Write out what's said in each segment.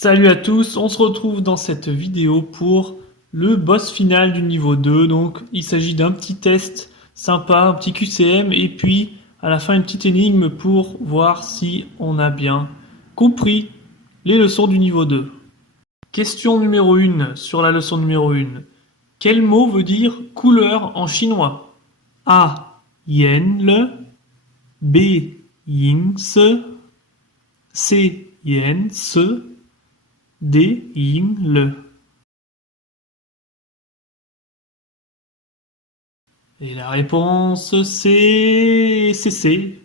Salut à tous, on se retrouve dans cette vidéo pour le boss final du niveau 2. Donc il s'agit d'un petit test sympa, un petit QCM et puis à la fin une petite énigme pour voir si on a bien compris les leçons du niveau 2. Question numéro 1 sur la leçon numéro 1. Quel mot veut dire couleur en chinois? A. Yen le. B. Ying se. C. Yen se. D. Ying le. Et la réponse c'est C.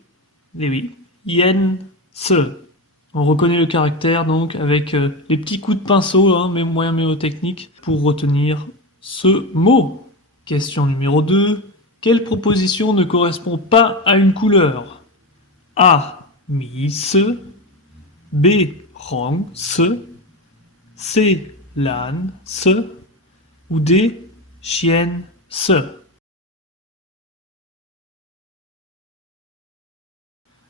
Et oui, Yen se. On reconnaît le caractère donc avec les petits coups de pinceau, hein, mais moyens mémotechniques, pour retenir ce mot. Question numéro 2. Quelle proposition ne correspond pas à une couleur? A. Mi se. B. Rong se. C. Lan se. Ou D. Chien se.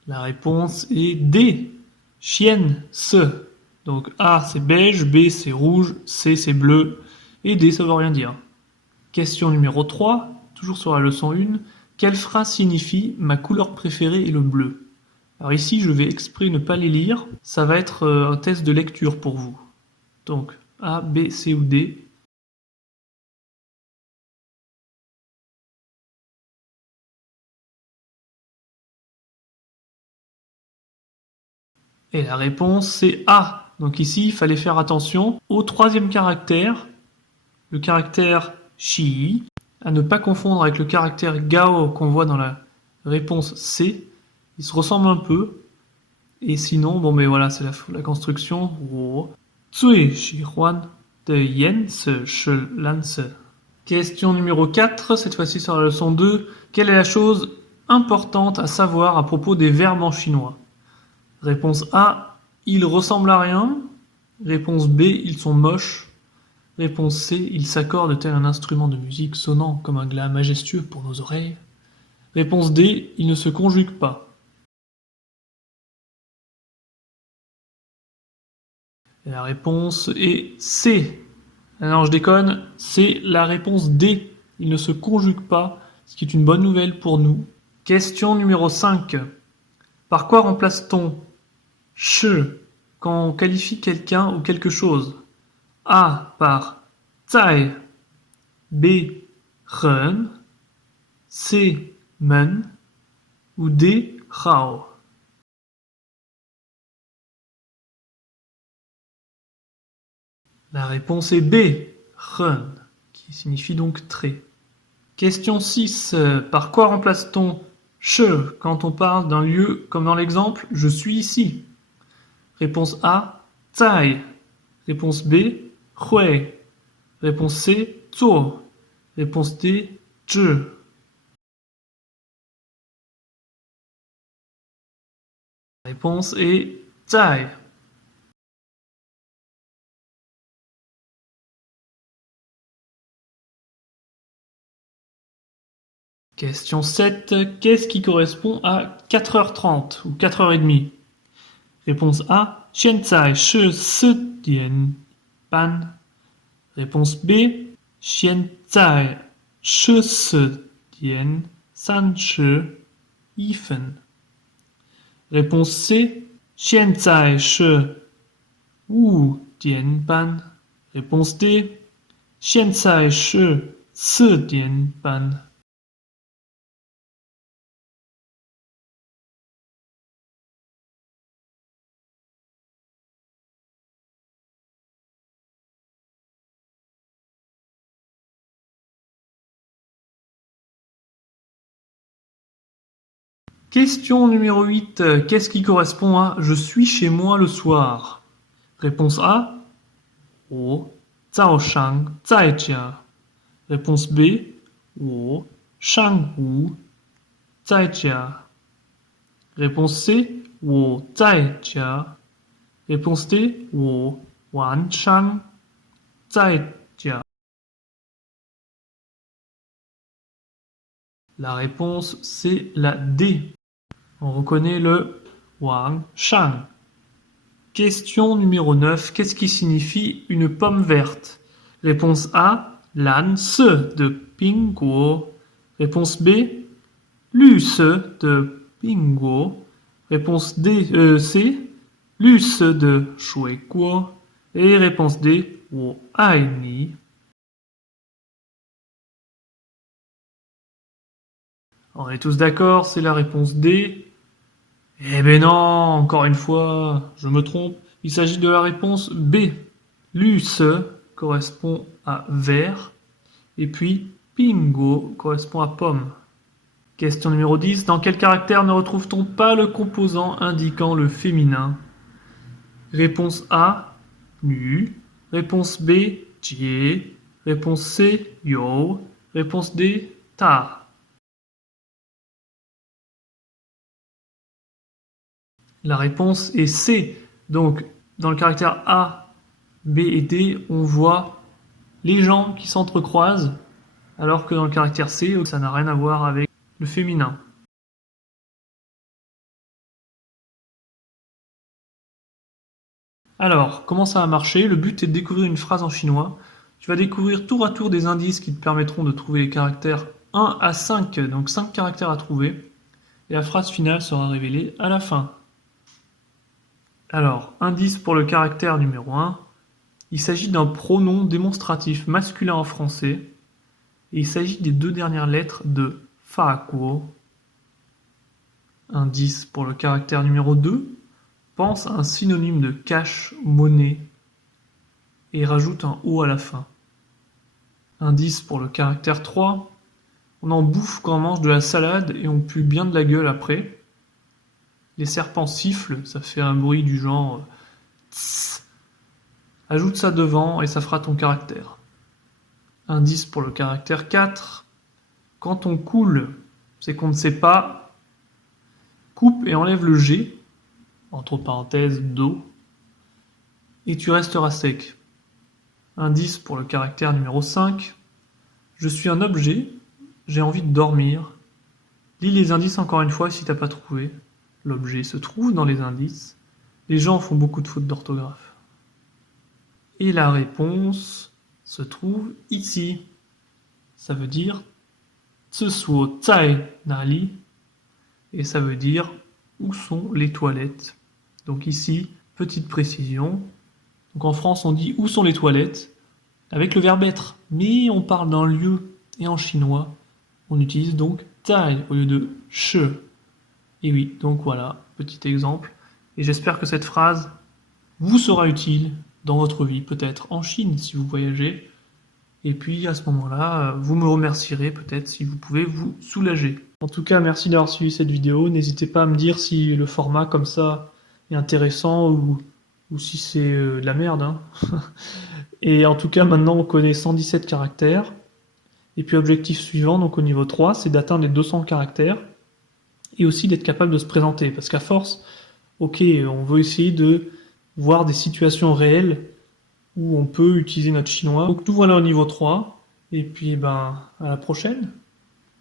La réponse est D. Chienne se. Donc A c'est beige, B c'est rouge, C c'est bleu et D ça veut rien dire. Question numéro 3, toujours sur la leçon 1. Quelle phrase signifie ma couleur préférée est le bleu? Alors ici je vais exprès ne pas les lire, ça va être un test de lecture pour vous. Donc A, B, C ou D. Et la réponse c'est A. Donc ici il fallait faire attention au troisième caractère, le caractère Shi, à ne pas confondre avec le caractère Gao qu'on voit dans la réponse C. Ils se ressemblent un peu. Et sinon, bon mais voilà, c'est la construction. Zui Shihuan de Yen se Lance. Question numéro 4, cette fois-ci sur la leçon 2. Quelle est la chose importante à savoir à propos des verbes en chinois? Réponse A, ils ressemblent à rien. Réponse B, ils sont moches. Réponse C, ils s'accordent tel un instrument de musique sonnant comme un glas majestueux pour nos oreilles. Réponse D, ils ne se conjuguent pas. Et la réponse est C. Alors je déconne, c'est la réponse D. Ils ne se conjuguent pas, ce qui est une bonne nouvelle pour nous. Question numéro 5. Par quoi remplace-t-on che quand on qualifie quelqu'un ou quelque chose? A par zai, B ren, C men ou D hao. La réponse est B, ren, qui signifie donc très. Question 6. Par quoi remplace-t-on che quand on parle d'un lieu comme dans l'exemple je suis ici? Réponse A, zai. Réponse B, hui. Réponse C, zuo. Réponse D, zhi. La réponse est zai. Question 7. Qu'est-ce qui correspond à 4h30 ou 4h30? Réponse A, 现在是4点半. Réponse B, 现在是4点31分. Réponse C, 现在是5点半. Réponse D, 现在是4点半. Question numéro 8. Qu'est-ce qui correspond à je suis chez moi le soir? Réponse A, 我早上在家. Réponse B, 我上午在家. Réponse C, 我在家. Réponse D, 我晚上在家. La réponse c'est la D. On reconnaît le Wang Shang. Question numéro 9. Qu'est-ce qui signifie une pomme verte? Réponse A, Lance de Pinguo. Réponse B, Luce de Pinguo. Réponse C, Luce de Shueguo. Et réponse D, Wo ai ni. On est tous d'accord, c'est la réponse D. Eh ben non, encore une fois, je me trompe. Il s'agit de la réponse B. Luce correspond à vert. Et puis, Pingo correspond à pomme. Question numéro 10. Dans quel caractère ne retrouve-t-on pas le composant indiquant le féminin? Réponse A, nu. Réponse B, jie. Réponse C, yo. Réponse D, ta. La réponse est C. Donc, dans le caractère A, B et D, on voit les gens qui s'entrecroisent, alors que dans le caractère C, ça n'a rien à voir avec le féminin. Alors, comment ça va marcher? Le but est de découvrir une phrase en chinois. Tu vas découvrir tour à tour des indices qui te permettront de trouver les caractères 1 à 5, donc 5 caractères à trouver. Et la phrase finale sera révélée à la fin. Alors, indice pour le caractère numéro 1. Il s'agit d'un pronom démonstratif masculin en français. Et il s'agit des deux dernières lettres de fa guo. Indice pour le caractère numéro 2. Pense à un synonyme de cash, monnaie, et rajoute un O à la fin. Indice pour le caractère 3. On en bouffe quand on mange de la salade et on pue bien de la gueule après. Les serpents sifflent, ça fait un bruit du genre tss. Ajoute ça devant et ça fera ton caractère. Indice pour le caractère 4. Quand on coule, c'est qu'on ne sait pas. Coupe et enlève le G, entre parenthèses d'eau, et tu resteras sec. Indice pour le caractère numéro 5. Je suis un objet, j'ai envie de dormir. Lis les indices encore une fois si t'as pas trouvé. L'objet se trouve dans les indices. Les gens font beaucoup de fautes d'orthographe. Et la réponse se trouve ici. Ça veut dire "Ce suo zai nali" et ça veut dire "où sont les toilettes". Donc ici, petite précision. Donc en France, on dit "où sont les toilettes" avec le verbe être, mais on parle d'un lieu et en chinois, on utilise donc zai au lieu de che. Et oui, donc voilà, petit exemple. Et j'espère que cette phrase vous sera utile dans votre vie, peut-être en Chine si vous voyagez. Et puis à ce moment-là, vous me remercierez peut-être si vous pouvez vous soulager. En tout cas, merci d'avoir suivi cette vidéo. N'hésitez pas à me dire si le format comme ça est intéressant ou si c'est de la merde, hein. Et en tout cas, maintenant on connaît 117 caractères. Et puis objectif suivant, donc au niveau 3, c'est d'atteindre les 200 caractères. Et aussi d'être capable de se présenter. Parce qu'à force, ok, on veut essayer de voir des situations réelles où on peut utiliser notre chinois. Donc nous voilà au niveau 3. Et puis à la prochaine.